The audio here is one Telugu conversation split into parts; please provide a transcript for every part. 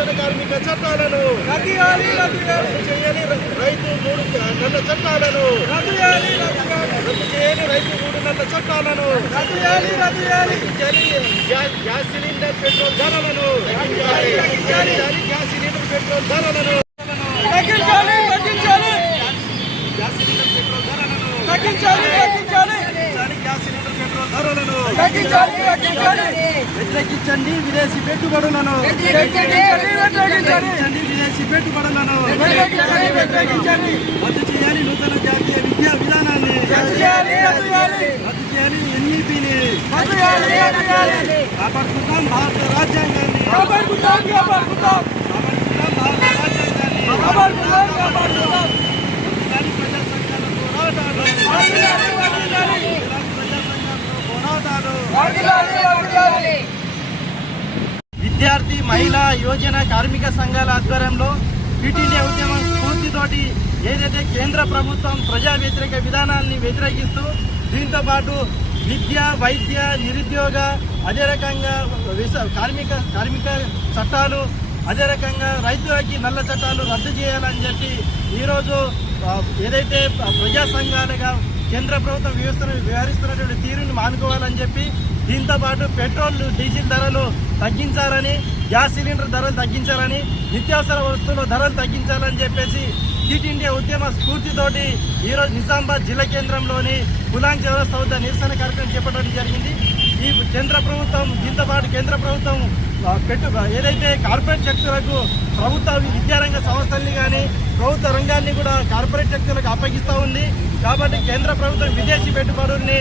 నిబంధన కార్మిక చట్టాలను రైతు మూడు నన్న చట్టాలను రైతు మూడు నన్న చట్టాలను గ్యాస్ సిలిండర్ పెట్రోల్ ధరలను గ్యాస్ సిలిండర్ పెట్రోల్ ధరలను వ్యతిరేకించండి విదేశీ పెట్టుబడులను విదేశీ పెట్టుబడులను రద్దు చేయాలి నూతన జాతీయ విద్యా విధానాన్ని రద్దు చేయాలి ఎన్ఈపీని కాపాడుకుంటాం భారత రాజ్యాంగాన్ని కాపాడుకుంటాం కాపాడుకుంటాం కాపాడుకుంటాం భారత రాజ్యాంగాన్ని కాపాడుకుంటాం కాపాడుకుంటాం ఇలాంటి ప్రజా సంఘాల పోరాటాలు వాటిల్లాలి, వాటిల్లాలి. ఇలాంటి ప్రజా సంఘాల పోరాటాలు వాటిల్లాలి, వాటిల్లాలి. విద్యార్థి మహిళా యోజన కార్మిక సంఘాల ఆధ్వర్యంలో ఫిట్ ఇండియా ఉద్యమం స్ఫూర్తితోటి ఏదైతే కేంద్ర ప్రభుత్వం ప్రజా వ్యతిరేక విధానాల్ని వ్యతిరేకిస్తూ దీంతో పాటు విద్య వైద్య నిరుద్యోగ అదే రకంగా కార్మిక కార్మిక చట్టాలు అదే రకంగా రైతులకి నల్ల చట్టాలు రద్దు చేయాలని చెప్పి ఈరోజు ఏదైతే ప్రజా సంఘాలుగా కేంద్ర ప్రభుత్వం వ్యవస్థను వ్యవహరిస్తున్నటువంటి తీరును మానుకోవాలని చెప్పి దీంతో పాటు పెట్రోల్ డీజిల్ ధరలు తగ్గించాలని గ్యాస్ సిలిండర్ ధరలు తగ్గించాలని నిత్యావసర వస్తువుల ధరలు తగ్గించాలని చెప్పేసి ఫిట్ ఇండియా ఉద్యమ స్ఫూర్తితోటి ఈరోజు నిజామాబాద్ జిల్లా కేంద్రంలోని గులాంగ్ చౌరస్తా వద్ద నిరసన కార్యక్రమం చేపట్టడం జరిగింది. ఈ కేంద్ర ప్రభుత్వం దీంతో పాటు కేంద్ర ప్రభుత్వం పెట్టు ఏదైతే కార్పొరేట్ శక్తులకు ప్రభుత్వ విద్యారంగ సంస్థల్ని కానీ ప్రభుత్వ రంగాన్ని కూడా కార్పొరేట్ శక్తులకు అప్పగిస్తూ ఉంది. కాబట్టి కేంద్ర ప్రభుత్వం విదేశీ పెట్టుబడుల్ని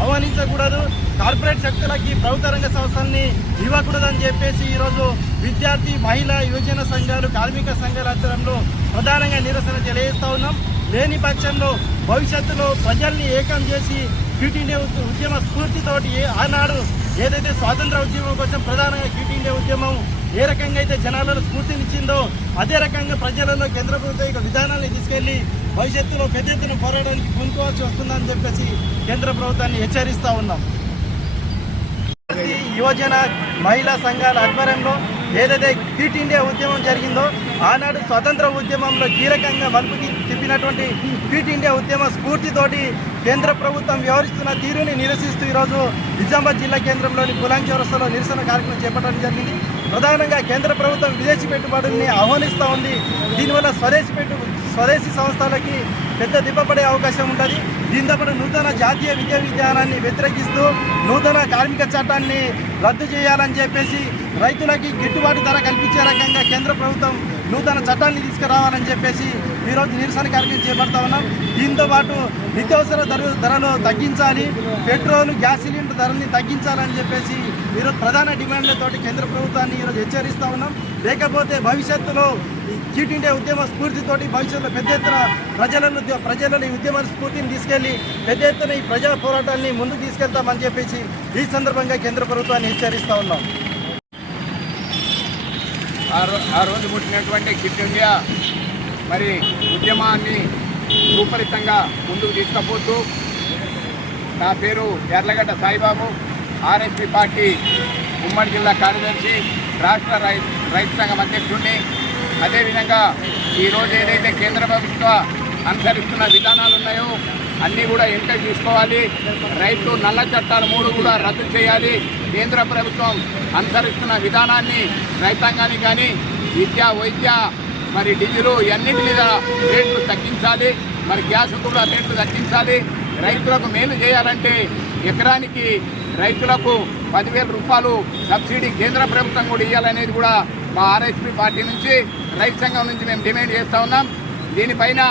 ఆహ్వానించకూడదు. కార్పొరేట్ శక్తులకి ప్రభుత్వ రంగ సంస్థల్ని ఇవ్వకూడదని చెప్పేసి ఈరోజు విద్యార్థి మహిళా యువజన సంఘాలు కార్మిక సంఘాల ఆధ్వర్యంలో ప్రధానంగా నిరసన తెలియజేస్తూ ఉన్నాం. లేని పక్షంలో భవిష్యత్తులో ప్రజల్ని ఏకం చేసి క్విట్ ఇండియా ఉద్యమ స్ఫూర్తితోటి ఏ- ఆనాడు ఏదైతే స్వాతంత్ర ఉద్యమం కోసం ప్రధానంగా క్విట్ ఇండియా ఉద్యమం ఏ రకంగా అయితే జనాలలో స్ఫూర్తినిచ్చిందో అదే రకంగా ప్రజలలో కేంద్ర ప్రభుత్వం యొక్క విధానాన్ని తీసుకెళ్ళి భవిష్యత్తులో పెద్ద ఎత్తున పోరాడడానికి పూనుకోవాల్సి వస్తుందని చెప్పేసి కేంద్ర ప్రభుత్వాన్ని హెచ్చరిస్తూ ఉన్నాం. యువజన మహిళా సంఘాల ఆధ్వర్యంలో ఏదైతే క్విట్ ఇండియా ఉద్యమం జరిగిందో ఆనాడు స్వతంత్ర ఉద్యమంలో కీలకంగా మలుపుకి చెప్పినటువంటి తిప్పినటువంటి క్విట్ ఇండియా ఉద్యమ స్ఫూర్తితోటి కేంద్ర ప్రభుత్వం వ్యవహరిస్తున్న తీరుని నిరసిస్తూ ఈరోజు నిజామాబాద్ జిల్లా కేంద్రంలోని కులాంగ్ చౌరస్తాలో నిరసన కార్యక్రమం చేపట్టడం జరిగింది. ప్రధానంగా కేంద్ర ప్రభుత్వం విదేశీ పెట్టుబడుల్ని ఆహ్వానిస్తూ ఉంది. దీనివల్ల స్వదేశీ పెట్టు స్వదేశీ సంస్థలకి పెద్ద దిబ్బపడే అవకాశం ఉంటుంది దీంతో పాటు నూతన జాతీయ విద్యా విధానాన్ని వ్యతిరేకిస్తూ నూతన కార్మిక చట్టాన్ని రద్దు చేయాలని చెప్పేసి రైతులకి గిట్టుబాటు ధర కల్పించే రకంగా కేంద్ర ప్రభుత్వం నూతన చట్టాన్ని తీసుకురావాలని చెప్పేసి ఈరోజు నిరసన కార్యక్రమం చేపడతా ఉన్నాం. దీంతో పాటు నిత్యావసర ధర ధరలు తగ్గించాలి పెట్రోల్ గ్యాస్ సిలిండర్ ధరల్ని తగ్గించాలని చెప్పేసి ఈరోజు ప్రధాన డిమాండ్లతోటి కేంద్ర ప్రభుత్వాన్ని ఈరోజు హెచ్చరిస్తూ ఉన్నాం. లేకపోతే భవిష్యత్తులో ఈ క్విట్ ఇండియా ఉద్యమ స్ఫూర్తితోటి భవిష్యత్తులో పెద్ద ఎత్తున ప్రజలను ప్రజలను ఈ ఉద్యమ స్ఫూర్తిని తీసుకెళ్ళి పెద్ద ఎత్తున ఈ ప్రజా పోరాటాన్ని ముందుకు తీసుకెళ్తామని చెప్పేసి ఈ సందర్భంగా కేంద్ర ప్రభుత్వాన్ని హెచ్చరిస్తూ ఉన్నాం. ఆ ఆ రోజు పుట్టినటువంటి కిట్ ఇండియా మరి ఉద్యమాన్ని రూపరితంగా ముందుకు తీసుకపోతూ నా పేరు ఎర్లగడ్డ సాయిబాబు ఆర్ఎస్పి పార్టీ ఉమ్మడి జిల్లా కార్యదర్శి రాష్ట్ర రై రైతు సంఘం అధ్యక్షుడిని అదేవిధంగా ఈరోజు ఏదైతే కేంద్ర ప్రభుత్వ అనుసరిస్తున్న విధానాలు ఉన్నాయో అన్నీ కూడా ఎంపిక తీసుకోవాలి. రైతు నల్ల చట్టాలు మూడు కూడా రద్దు చేయాలి. కేంద్ర ప్రభుత్వం అనుసరిస్తున్న విధానాన్ని రైతాంగానికి కానీ విద్య వైద్య మరి డీజిల్ ఇవన్నిటి మీద రేట్లు తగ్గించాలి. మరి గ్యాస్ కూడా రేట్లు తగ్గించాలి. రైతులకు మేలు చేయాలంటే ఎకరానికి రైతులకు పదివేల రూపాయలు సబ్సిడీ కేంద్ర ప్రభుత్వం కూడా ఇవ్వాలనేది కూడా మా ఆర్ఎస్పి పార్టీ నుంచి రైతు సంఘం నుంచి మేము డిమాండ్ చేస్తూ ఉన్నాం. దీనిపైన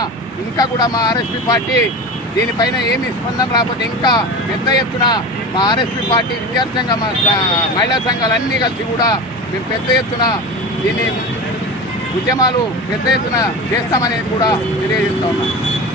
ఇంకా కూడా మా ఆర్ఎస్పి పార్టీ దీనిపైన ఏమి స్పందన రాకపోతే ఇంకా పెద్ద ఎత్తున మా ఆర్ఎస్పి పార్టీ విద్యార్థి సంఘం మహిళా సంఘాలన్నీ కలిసి కూడా మేము పెద్ద ఎత్తున దీన్ని ఉద్యమాలు పెద్ద ఎత్తున చేస్తామనేది కూడా తెలియజేస్తూ ఉన్నాం.